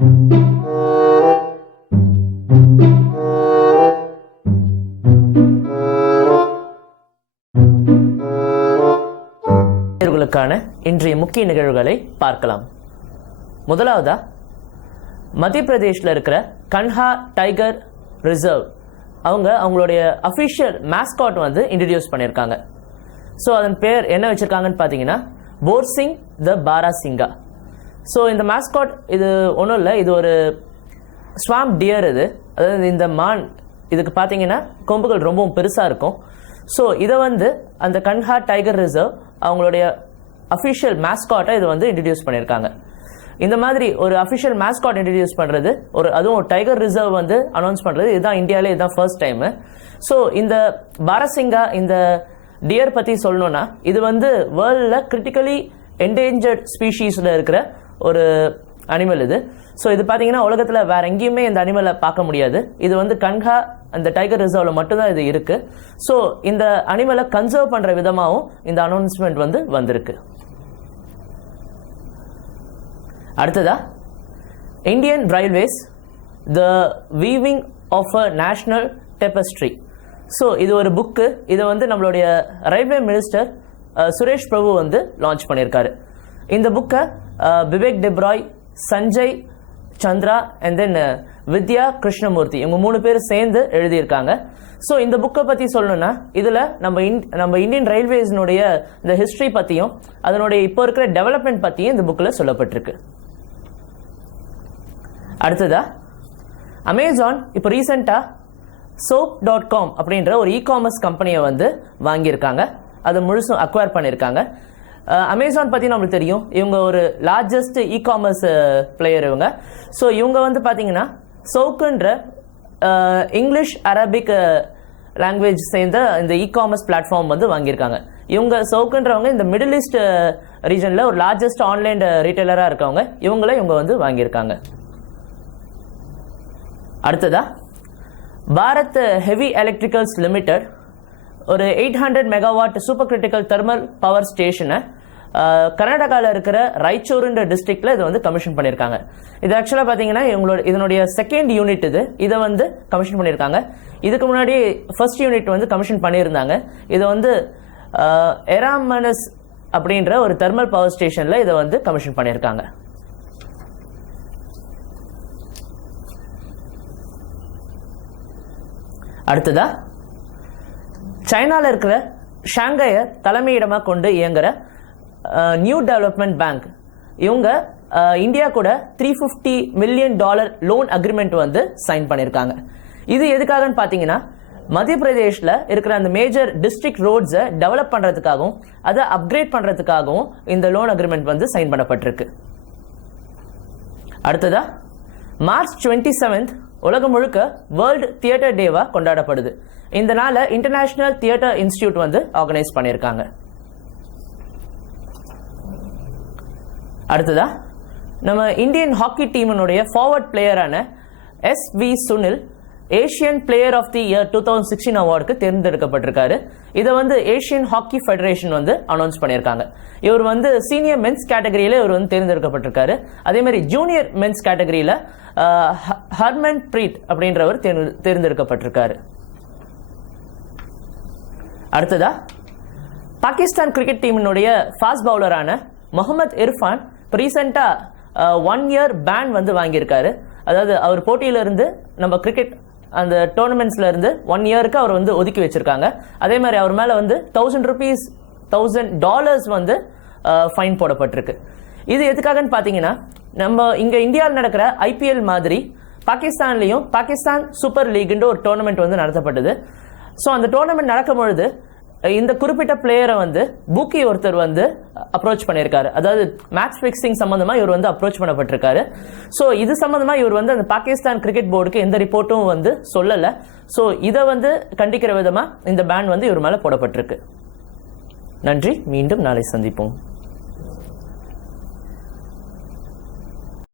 இன்றைய முக்கிய நிகழ்வுகளை பார்க்கலாம். முதலாவதா, மத்திய பிரதேஷ்ல இருக்கிற கன்ஹா டைகர் ரிசர்வ் அவங்களுடைய அஃபிஷியல் மேஸ்காட் வந்து இன்ட்ரடியூஸ் பண்ணியிருக்காங்க. ஸோ அதன் பேர் என்ன வச்சிருக்காங்கன்னு பார்த்தீங்கன்னா போர்சிங் த பாராசிங்கா. ஸோ இந்த மேஸ்காட் இது ஒன்றும் இல்லை, இது ஒரு ஸ்வாம்ப் டியர். இது அதாவது இந்த மான், இதுக்கு பார்த்தீங்கன்னா கொம்புகள் ரொம்பவும் பெருசாக இருக்கும். ஸோ இதை வந்து அந்த கன்ஹா டைகர் ரிசர்வ் அவங்களுடைய அஃபிஷியல் மேஸ்காட்டை இது வந்து இன்ட்ரடியூஸ் பண்ணியிருக்காங்க. இந்த மாதிரி ஒரு அஃபிஷியல் மேஸ்காட் இன்ட்ரடியூஸ் பண்ணுறது, அதுவும் ஒரு டைகர் ரிசர்வ் வந்து அனௌன்ஸ் பண்ணுறது, இதுதான் இந்தியாவிலே இதுதான் ஃபர்ஸ்ட் டைமு. ஸோ இந்த பாரசிங்கா, இந்த டியர் பற்றி சொல்லணும்னா, இது வந்து வேர்ல்டில் கிரிட்டிக்கலி என்டேஞ்சர்ட் ஸ்பீஷீஸில் இருக்கிற ஒரு அனிமல் இது. ஸோ இது பார்த்தீங்கன்னா உலகத்தில் வேற எங்கேயுமே இந்த அனிமலை பார்க்க முடியாது. இது வந்து கன்ஹா அந்த டைகர் ரிசர்வ்ல மட்டும்தான் இது இருக்கு. ஸோ இந்த அனிமலை கன்சர்வ் பண்ற விதமாகவும் இந்த அனௌன்ஸ்மெண்ட் வந்து வந்திருக்கு. அடுத்ததா, Indian railways the weaving of a national tapestry. So இது ஒரு புக்கு. இதை வந்து நம்மளுடைய ரயில்வே மினிஸ்டர் சுரேஷ் பிரபு வந்து லான்ச் பண்ணியிருக்காரு. இந்த புக்கை விவேக் டெப்ராய், சஞ்சய் சந்திரா அண்ட் தென் வித்யா கிருஷ்ணமூர்த்தி, இவங்க 3 பேர் சேர்ந்து எழுதியிருக்காங்க. ஸோ இந்த புக்கை பற்றி சொல்லணும்னா, இதில் நம்ம இந்தியன் ரயில்வேஸினுடைய இந்த ஹிஸ்ட்ரி பற்றியும் அதனுடைய இப்போ இருக்கிற டெவலப்மெண்ட் பற்றியும் இந்த புக்கில் சொல்லப்பட்டிருக்கு. அடுத்ததா, அமேசான் இப்போ ரீசெண்டாக soap.com அப்படின்ற ஒரு இ-காமர்ஸ் கம்பெனியை வந்து வாங்கியிருக்காங்க. அதை முழுசும் அக்வயர் பண்ணியிருக்காங்க. அமேசான் பற்றி நம்மளுக்கு தெரியும், இவங்க ஒரு லார்ஜஸ்ட் இ-காமர்ஸ் பிளேயர் இவங்க. ஸோ இவங்க வந்து பார்த்தீங்கன்னா சோக்குன்ற இங்கிலீஷ் அரபிக் லாங்குவேஜ் சேர்ந்த இந்த இ-காமர்ஸ் பிளாட்ஃபார்ம் வந்து வாங்கியிருக்காங்க. இவங்க சோக்குன்றவங்க இந்த மிடில் ஈஸ்ட் ரீஜனில் ஒரு லார்ஜஸ்ட் ஆன்லைன் ரீட்டைலராக இருக்கவங்க. இவங்க வந்து வாங்கியிருக்காங்க. அடுத்ததா, பாரத் ஹெவி எலக்ட்ரிக்கல்ஸ் லிமிடெட் ஒரு 800 megawatt super critical thermal power ஸ்டேஷனை கர்நாடகாவில் இருக்கிற ராய்ச்சூர்ன்ற டிஸ்ட்ரிக்ட்ல இதை வந்து கமிஷன் பண்ணியிருக்காங்க. இது ஆக்சுவலாக பார்த்தீங்கன்னா இதனுடைய செகண்ட் யூனிட் இதை வந்து கமிஷன் பண்ணியிருக்காங்க. இதுக்கு முன்னாடி ஃபர்ஸ்ட் யூனிட் வந்து கமிஷன் பண்ணியிருந்தாங்க. இதை வந்து எராமனஸ் அப்படின்ற ஒரு தெர்மல் பவர் ஸ்டேஷனில் இதை வந்து கமிஷன் பண்ணியிருக்காங்க. அடுத்ததா, சைனாவில் இருக்கிற ஷாங்காயை தலைமையிடமாக கொண்டு இயங்குற நியூ டெவலப்மெண்ட் பேங்க், இவங்க இந்தியா கூட $350 மில்லியன் லோன் அக்ரிமெண்ட் வந்து சைன் பண்ணியிருக்காங்க. இது எதுக்காகன்னு பார்த்தீங்கன்னா, மத்திய பிரதேஷ்ல இருக்கிற அந்த மேஜர் டிஸ்ட்ரிக்ட் ரோட்ஸை டெவலப் பண்ணுறதுக்காகவும் அதை அப்கிரேட் பண்ணுறதுக்காகவும் இந்த லோன் அக்ரிமெண்ட் வந்து சைன் பண்ணப்பட்டிருக்கு. அடுத்ததா, மார்ச் 27 உலகம் முழுக்க வேர்ல்டு தியேட்டர் டேவா கொண்டாடப்படுது. இந்த நாளை இன்டர்நேஷனல் தியேட்டர் இன்ஸ்டிடியூட் வந்து ஆர்கனைஸ் பண்ணியிருக்காங்க. அடுத்ததா, நம்ம இந்தியன் ஹாக்கி டீமினுடைய ஃபார்வர்ட் பிளேயரான SV Sunil Asian player of the year 2016 அவார்டுக்கு தேர்ந்தெடுக்கப்பட்டிருக்காரு. இதை வந்து ஏஷியன் ஹாக்கி ஃபெடரேஷன் வந்து அனௌன்ஸ் பண்ணியிருக்காங்க. இவர் வந்து சீனியர் மென்ஸ் கேட்டகரியில இவர் வந்து தேர்ந்தெடுக்கப்பட்டிருக்காரு. அதே மாதிரி ஜூனியர் மென்ஸ் கேட்டகரியில ஹர்மன் பிரீத் அப்படின்றவர் தேர்ந்தெடுக்கப்பட்டிருக்காரு. அடுத்ததா, பாகிஸ்தான் கிரிக்கெட் டீமினுடைய ஃபாஸ்ட் பவுலரான முகமது இர்ஃபான் ரீசெண்டா 1 இயர் பேன் வந்து வாங்கியிருக்காரு. அதாவது அவர் போட்டியிலிருந்து நம்ம கிரிக்கெட் அந்த டோர்னமெண்ட்ஸ்ல இருந்து 1 இயருக்கு அவர் வந்து ஒதுக்கி வச்சிருக்காங்க. அதே மாதிரி அவர் மேல வந்து $1,000 வந்து ஃபைன் போடப்பட்டிருக்கு. இது எதுக்காகன்னு பாத்தீங்கன்னா, நம்ம இங்க இந்தியாவில் நடக்கிற IPL மாதிரி பாகிஸ்தான்லயும் பாகிஸ்தான் சூப்பர் லீக்ன்ற ஒரு டோர்னமெண்ட் வந்து நடத்தப்பட்டது. ஸோ அந்த டோர்னமெண்ட் நடக்கும் பொழுது இந்த குறிப்பிட்ட பிளேயரை வந்து பூக்கி ஒருத்தர் வந்து அப்ரோச் பண்ணியிருக்காரு. அதாவது மேட்ச் ஃபிக்சிங் சம்பந்தமா இவர் வந்து அப்ரோச் பண்ணப்பட்டிருக்காரு. ஸோ இது சம்பந்தமா இவர் வந்து அந்த பாகிஸ்தான் கிரிக்கெட் போர்டுக்கு எந்த ரிப்போர்ட்டும் வந்து சொல்லல. ஸோ இதை வந்து கண்டிக்கிற விதமா இந்த பேன் வந்து இவர் மேல போடப்பட்டிருக்கு. நன்றி, மீண்டும் நாளை சந்திப்போம்.